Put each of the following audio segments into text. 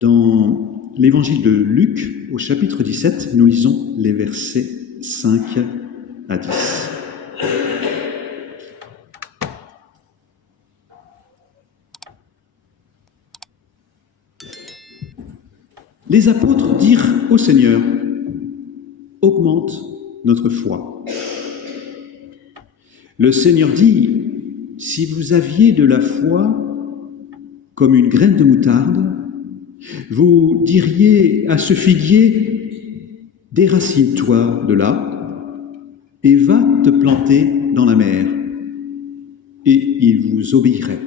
Dans l'évangile de Luc, au chapitre 17, nous lisons les versets 5 à 10. Les apôtres dirent au Seigneur, « Augmente notre foi. » Le Seigneur dit, « Si vous aviez de la foi comme une graine de moutarde, vous diriez à ce figuier, déracine-toi de là et va te planter dans la mer, et il vous obéirait.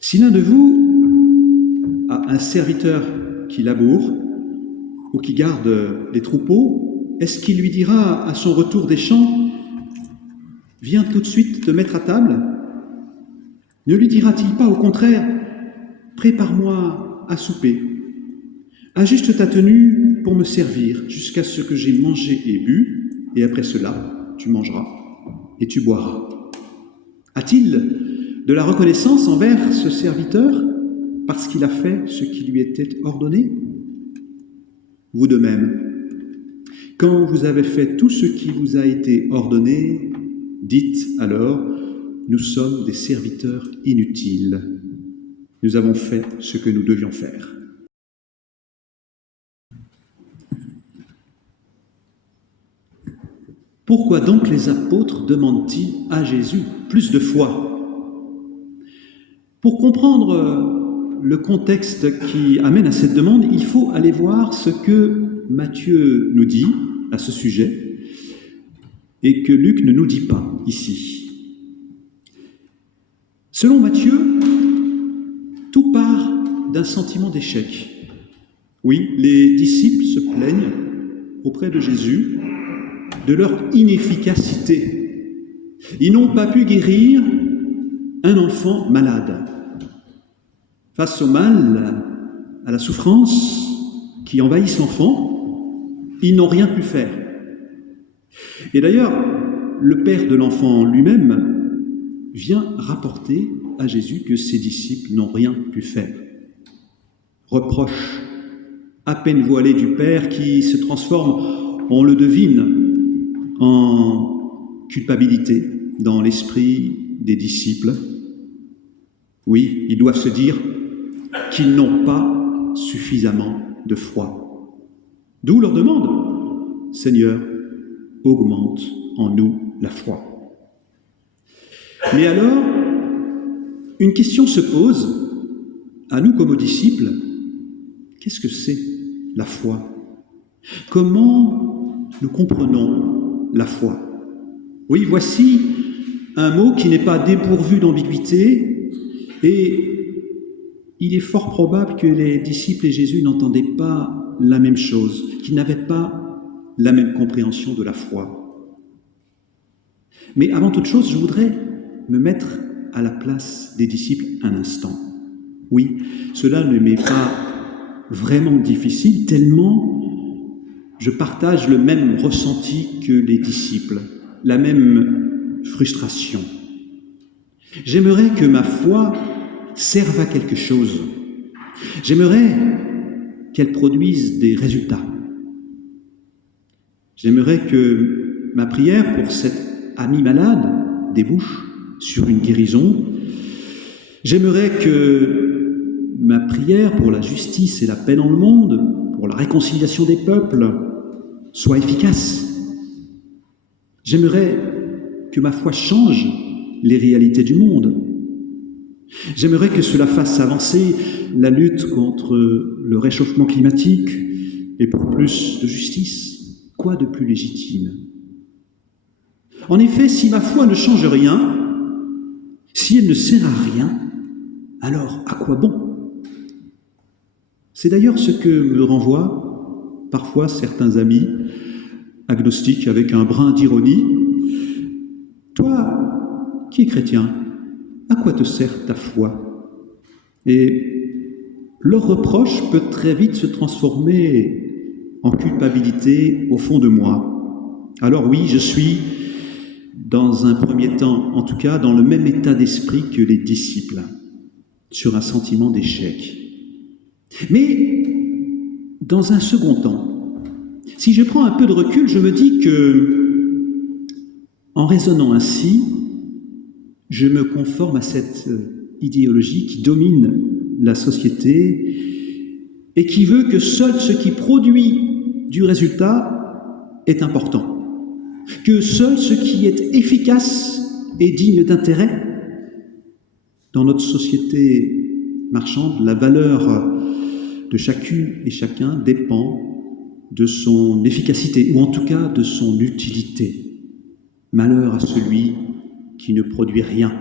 Si l'un de vous a un serviteur qui laboure ou qui garde les troupeaux, est-ce qu'il lui dira à son retour des champs, « Viens tout de suite te mettre à table » ? Ne lui dira-t-il pas au contraire, « Prépare-moi à souper, ajuste ta tenue pour me servir jusqu'à ce que j'ai mangé et bu, et après cela, tu mangeras et tu boiras. » A-t-il de la reconnaissance envers ce serviteur parce qu'il a fait ce qui lui était ordonné ? Vous de même, quand vous avez fait tout ce qui vous a été ordonné, dites alors, nous sommes des serviteurs inutiles. Nous avons fait ce que nous devions faire. Pourquoi donc les apôtres demandent-ils à Jésus plus de foi ? Pour comprendre le contexte qui amène à cette demande, il faut aller voir ce que Matthieu nous dit à ce sujet et que Luc ne nous dit pas ici. Selon Matthieu, tout part d'un sentiment d'échec. Oui, les disciples se plaignent auprès de Jésus de leur inefficacité. Ils n'ont pas pu guérir un enfant malade. Face au mal, à la souffrance qui envahissent l'enfant, ils n'ont rien pu faire. Et d'ailleurs, le père de l'enfant lui-même vient rapporter à Jésus que ses disciples n'ont rien pu faire. Reproche à peine voilé du père qui se transforme, on le devine, en culpabilité dans l'esprit des disciples. Oui, ils doivent se dire qu'ils n'ont pas suffisamment de foi. D'où leur demande, « Seigneur, augmente en nous la foi. » Mais alors, une question se pose, à nous comme aux disciples, qu'est-ce que c'est la foi ? Comment nous comprenons la foi ? Oui, voici un mot qui n'est pas dépourvu d'ambiguïté et il est fort probable que les disciples et Jésus n'entendaient pas la même chose, qu'ils n'avaient pas la même compréhension de la foi. Mais avant toute chose, je voudrais me mettre à la place des disciples un instant. Oui, cela ne m'est pas vraiment difficile, tellement je partage le même ressenti que les disciples, la même frustration. J'aimerais que ma foi serve à quelque chose. J'aimerais qu'elle produise des résultats. J'aimerais que ma prière pour cet ami malade débouche sur une guérison. J'aimerais que ma prière pour la justice et la paix dans le monde, pour la réconciliation des peuples, soit efficace. J'aimerais que ma foi change les réalités du monde. J'aimerais que cela fasse avancer la lutte contre le réchauffement climatique et pour plus de justice. Quoi de plus légitime ? En effet, si ma foi ne change rien, si elle ne sert à rien, alors à quoi bon ? C'est d'ailleurs ce que me renvoient parfois certains amis agnostiques avec un brin d'ironie. Toi, qui es chrétien, à quoi te sert ta foi ? Et leur reproche peut très vite se transformer en culpabilité au fond de moi. Alors oui, je suis, dans un premier temps, en tout cas, dans le même état d'esprit que les disciples. sur un sentiment d'échec. Mais, dans un second temps, si je prends un peu de recul, je me dis que, en raisonnant ainsi, je me conforme à cette idéologie qui domine la société et qui veut que seul ce qui produit du résultat est important, que seul ce qui est efficace et digne d'intérêt. Dans notre société marchande, la valeur de chacune et chacun dépend de son efficacité, ou en tout cas de son utilité. Malheur à celui qui ne produit rien.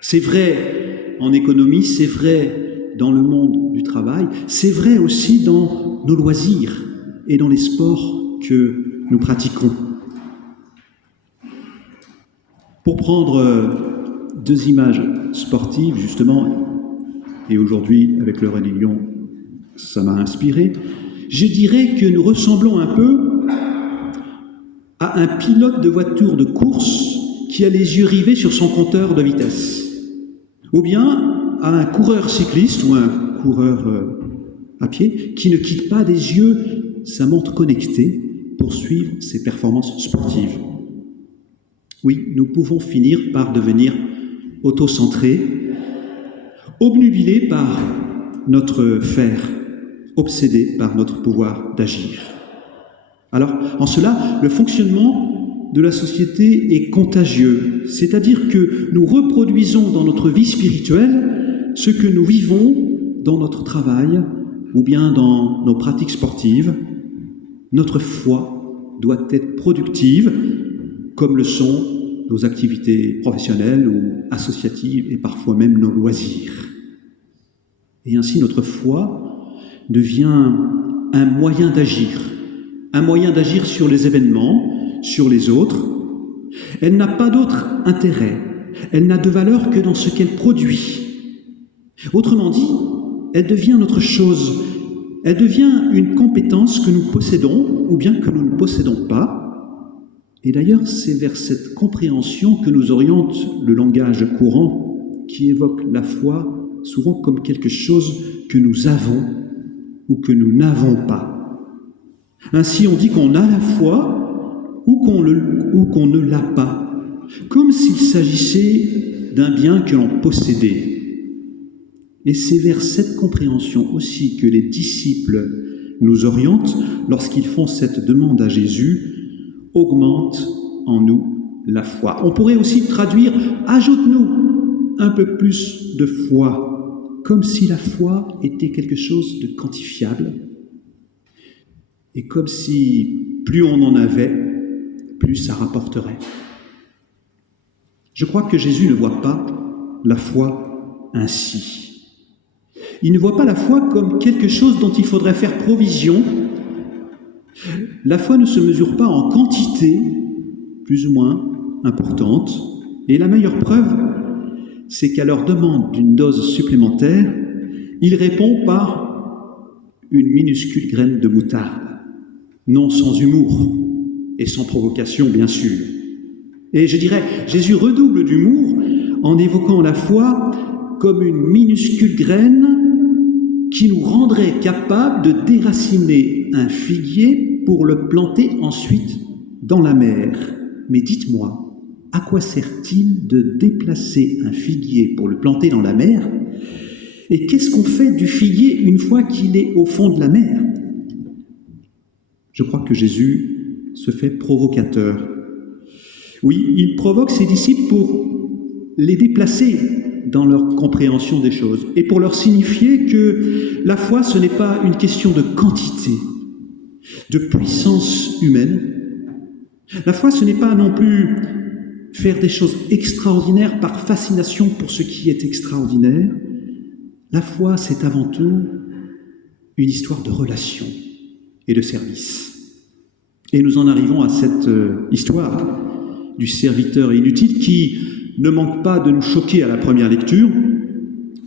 C'est vrai en économie, c'est vrai dans le monde du travail, c'est vrai aussi dans nos loisirs et dans les sports que nous pratiquons. Pour prendre deux images sportives, justement, et aujourd'hui, avec l'Eurélien Lyon, ça m'a inspiré, je dirais que nous ressemblons un peu à un pilote de voiture de course qui a les yeux rivés sur son compteur de vitesse, ou bien à un coureur cycliste ou un coureur à pied qui ne quitte pas des yeux sa montre connectée pour suivre ses performances sportives. Oui, nous pouvons finir par devenir autocentrés, obnubilés par notre faire, obsédés par notre pouvoir d'agir. Alors, en cela, le fonctionnement de la société est contagieux, c'est-à-dire que nous reproduisons dans notre vie spirituelle ce que nous vivons dans notre travail ou bien dans nos pratiques sportives. Notre foi doit être productive, comme le sont nos activités professionnelles ou associatives et parfois même nos loisirs. Et ainsi notre foi devient un moyen d'agir sur les événements, sur les autres. Elle n'a pas d'autre intérêt, elle n'a de valeur que dans ce qu'elle produit. Autrement dit, elle devient notre chose, elle devient une compétence que nous possédons ou bien que nous ne possédons pas. Et d'ailleurs, c'est vers cette compréhension que nous oriente le langage courant qui évoque la foi souvent comme quelque chose que nous avons ou que nous n'avons pas. Ainsi, on dit qu'on a la foi ou qu'on ne l'a pas, comme s'il s'agissait d'un bien que l'on possédait. Et c'est vers cette compréhension aussi que les disciples nous orientent lorsqu'ils font cette demande à Jésus: augmente en nous la foi. On pourrait aussi traduire: ajoute-nous un peu plus de foi, comme si la foi était quelque chose de quantifiable, et comme si plus on en avait, plus ça rapporterait. Je crois que Jésus ne voit pas la foi ainsi. Il ne voit pas la foi comme quelque chose dont il faudrait faire provision. La foi ne se mesure pas en quantité, plus ou moins importante, et la meilleure preuve, c'est qu'à leur demande d'une dose supplémentaire, il répond par une minuscule graine de moutarde, non sans humour et sans provocation, bien sûr. Et je dirais, Jésus redouble d'humour en évoquant la foi comme une minuscule graine qui nous rendrait capables de déraciner un figuier pour le planter ensuite dans la mer. Mais dites-moi, à quoi sert-il de déplacer un figuier pour le planter dans la mer? Et qu'est-ce qu'on fait du figuier une fois qu'il est au fond de la mer? Je crois que Jésus se fait provocateur. Oui, il provoque ses disciples pour les déplacer dans leur compréhension des choses et pour leur signifier que la foi, ce n'est pas une question de quantité, de puissance humaine. La foi, ce n'est pas non plus faire des choses extraordinaires par fascination pour ce qui est extraordinaire. La foi, c'est avant tout une histoire de relation et de service. Et nous en arrivons à cette histoire du serviteur inutile qui ne manque pas de nous choquer à la première lecture.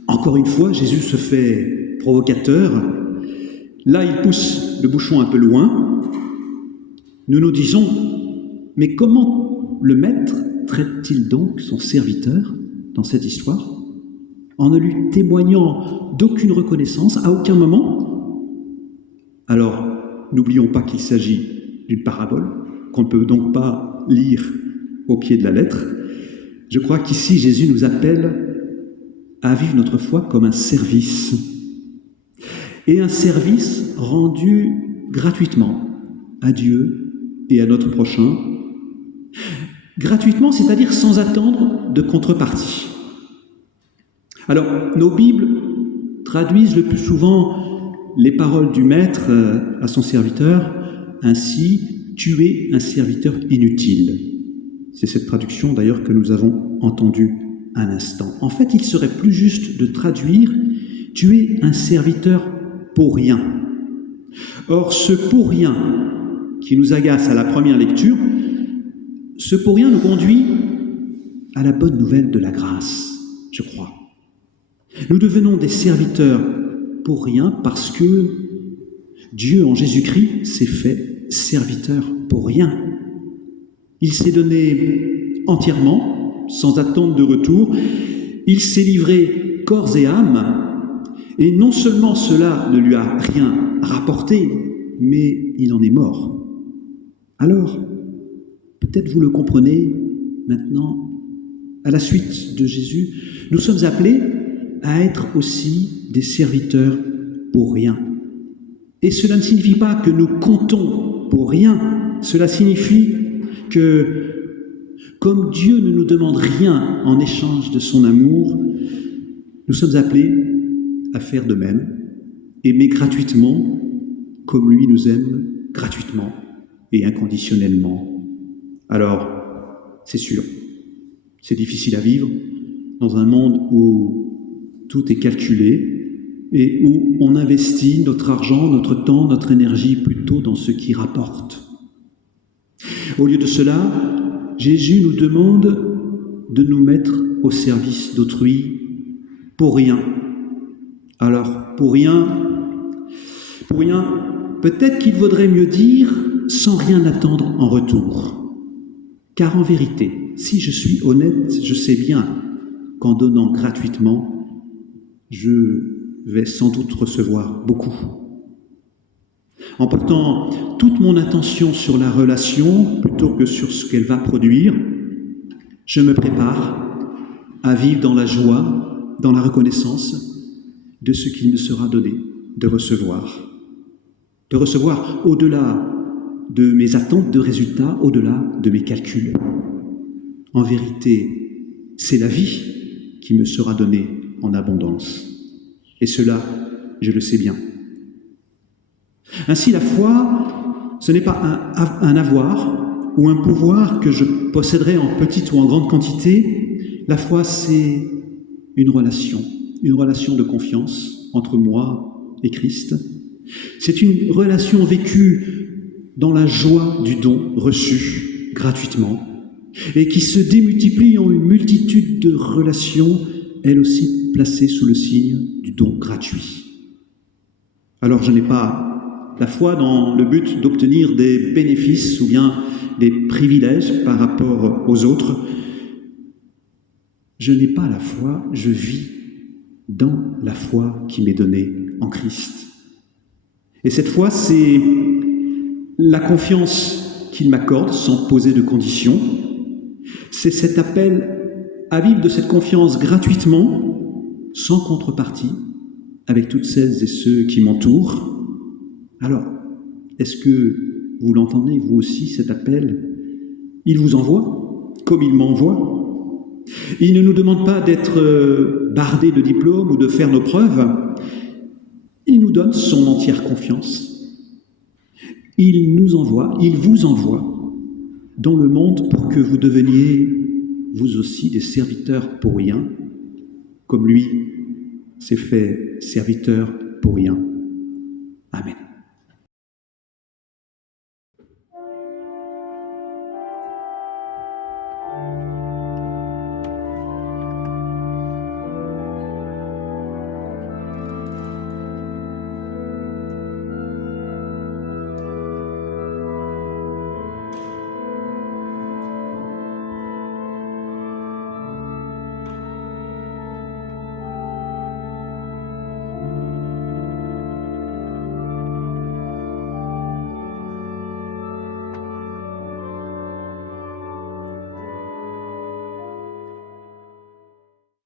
Encore une fois, Jésus se fait provocateur. Là, il pousse le bouchon un peu loin. Nous nous disons: mais comment le maître traite-t-il donc son serviteur dans cette histoire? en ne lui témoignant d'aucune reconnaissance à aucun moment. Alors, n'oublions pas qu'il s'agit d'une parabole, qu'on ne peut donc pas lire au pied de la lettre. Je crois qu'ici, Jésus nous appelle à vivre notre foi comme un service. Et un service rendu gratuitement à Dieu et à notre prochain. Gratuitement, c'est-à-dire sans attendre de contrepartie. Alors, nos Bibles traduisent le plus souvent les paroles du Maître à son serviteur, ainsi, tu es un serviteur inutile. C'est cette traduction d'ailleurs que nous avons entendue un instant. En fait, il serait plus juste de traduire « tu es un serviteur pour rien ». Or, ce pour rien qui nous agace à la première lecture, ce pour rien nous conduit à la bonne nouvelle de la grâce, je crois. Nous devenons des serviteurs pour rien parce que Dieu, en Jésus-Christ, s'est fait serviteur pour rien. Il s'est donné entièrement, sans attente de retour. Il s'est livré corps et âme. Et non seulement cela ne lui a rien rapporté, mais il en est mort. Alors, peut-être vous le comprenez maintenant, à la suite de Jésus, nous sommes appelés à être aussi des serviteurs pour rien. Et cela ne signifie pas que nous comptons pour rien. Cela signifie que, comme Dieu ne nous demande rien en échange de son amour, nous sommes appelés à faire de même, aimer gratuitement, comme lui nous aime gratuitement et inconditionnellement. Alors, c'est sûr, c'est difficile à vivre dans un monde où tout est calculé et où on investit notre argent, notre temps, notre énergie plutôt dans ce qui rapporte. Au lieu de cela, Jésus nous demande de nous mettre au service d'autrui pour rien. Alors, pour rien, peut-être qu'il vaudrait mieux dire sans rien attendre en retour. Car en vérité, si je suis honnête, je sais bien qu'en donnant gratuitement, je vais sans doute recevoir beaucoup. En portant toute mon attention sur la relation plutôt que sur ce qu'elle va produire, je me prépare à vivre dans la joie, dans la reconnaissance de ce qu'il me sera donné de recevoir. De recevoir au-delà de mes attentes de résultats, au-delà de mes calculs. En vérité, c'est la vie qui me sera donnée en abondance. Et cela, je le sais bien. Ainsi, la foi, ce n'est pas un avoir ou un pouvoir que je posséderai en petite ou en grande quantité. La foi, c'est une relation de confiance entre moi et Christ. C'est une relation vécue dans la joie du don reçu gratuitement et qui se démultiplie en une multitude de relations, elles aussi placées sous le signe du don gratuit. Alors je n'ai pas la foi dans le but d'obtenir des bénéfices ou bien des privilèges par rapport aux autres. Je n'ai pas la foi, je vis dans la foi qui m'est donnée en Christ. Et cette foi, c'est la confiance qu'il m'accorde sans poser de conditions. C'est cet appel à vivre de cette confiance gratuitement, sans contrepartie, avec toutes celles et ceux qui m'entourent. Alors, est-ce que vous l'entendez, vous aussi, cet appel? Il vous envoie, comme il m'envoie. Il ne nous demande pas d'être bardés de diplômes ou de faire nos preuves. Il nous donne son entière confiance. Il nous envoie, il vous envoie dans le monde pour que vous deveniez, vous aussi, des serviteurs pour rien, comme lui s'est fait serviteur pour rien.